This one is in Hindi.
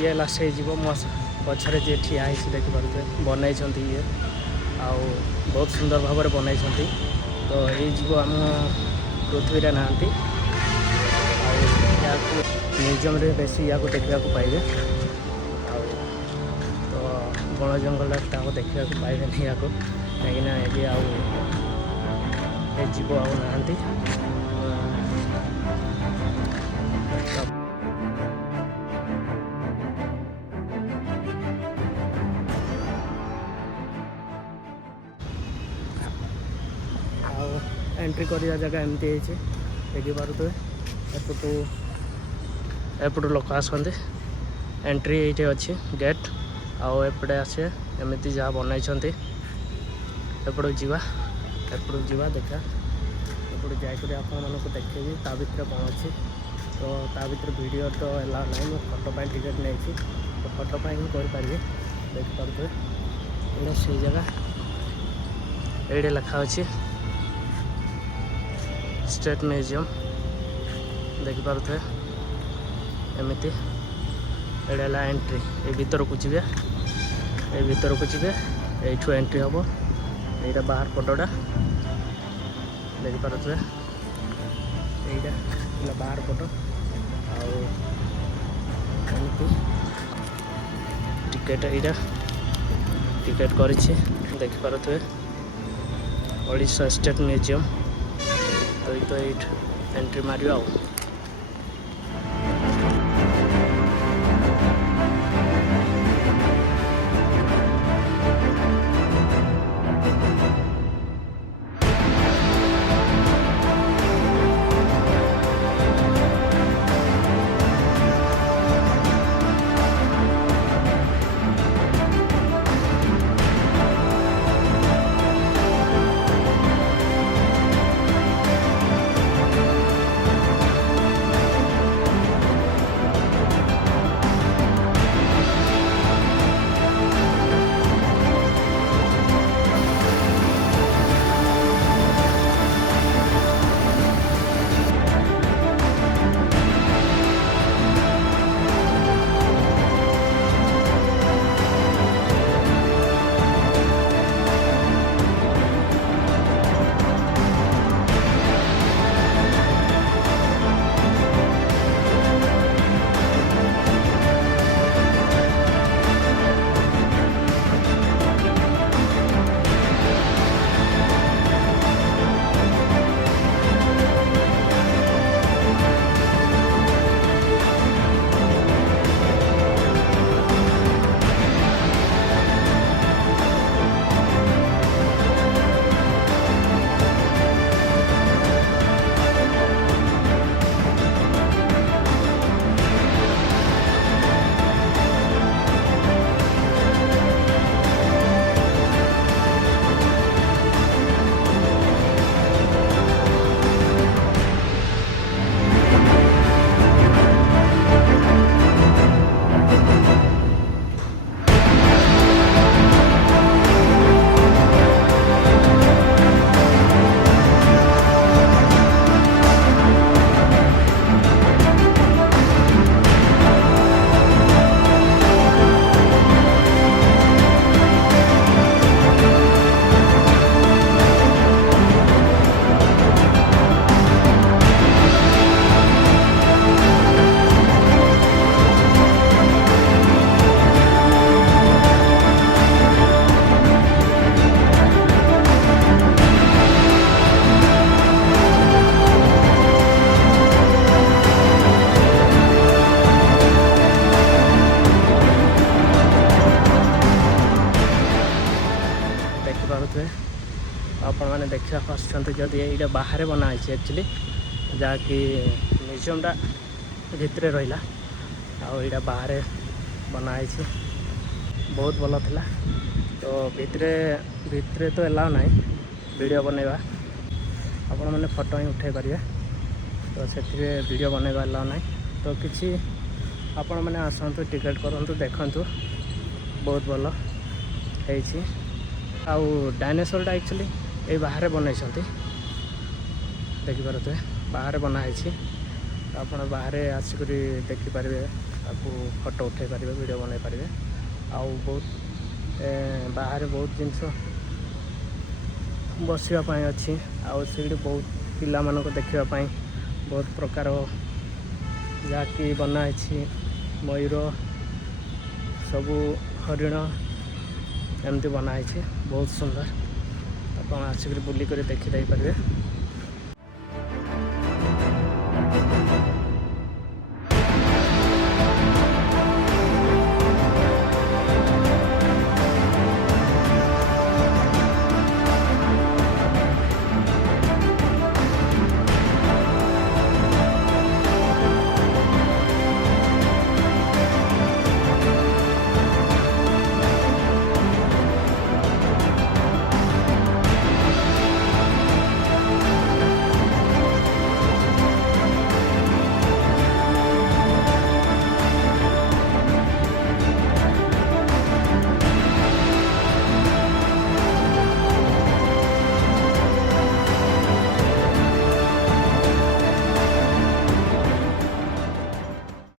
ये लास्ट हो मो पछरे जी ठिया देखिपे बनई ये आउ बहुत सुंदर भाव में बनई तो ये जीव आम पृथ्वी ना म्यूजियम रे बेसी या देखा पाइबे तो बण जंगल देखा पाइबे या कहीं ये जीव आउ ना एंट्री करिया जगह एमती देखिपे एपटू लोक आसते एंट्री ये अच्छी गेट आउ एपटे आसे एमती जहाँ बनई एपटू जीवा देखा एपटू जाकर आपको देखेबी ता भर कौन अच्छी तो ता भर वीडियो तो एलाउ ना मैं फोटो टिकेट नहीं तो फोटो ही करें देखिपे ये से जगह ये लिखा अच्छी स्टेट म्यूजियम देखिपे एमती एड़ा एंट्री ये भीतर को जी ये एंट्री हम यहाँ बाहर फोटोटा देखिपे यहाँ बाहर फोटो आमती टिकेट यहाँ टिकेट कर देखिपे ओडिशा स्टेट म्यूजियम तो ये एंट्री मारिया आपण मैंने देखा आसुँच जदि ये बाहर बनाई एक्चुअली जहाँकि म्यूजियमटा भितर रहा आईटा बाहर बनाई बहुत भल था तो भितर तो एलाउ ना वीडियो बनवा आपण मैंने फोटो ही उठे पारे तो से वीडियो बनवा एलाउ ना तो किसी आपण मैंने आसतु टिकेट करूँ देखु बहुत भल है आउ डायनासोरटा एक्चुअली ये बाहर बनई देखिपे बाहर बनाई आप बाहर आसिक देखिपारे आपको फोटो उठे पारे वीडियो बन पारे आउ बहुत बाहर बहुत जिनस बसापी अच्छी आउ से बहुत पिला मानक देखापी बहुत प्रकार जहाँकि बनाई मयूर सबू हरिण एमती बनाई बहुत सुंदर आप आसिक बुलिक देखी पारे।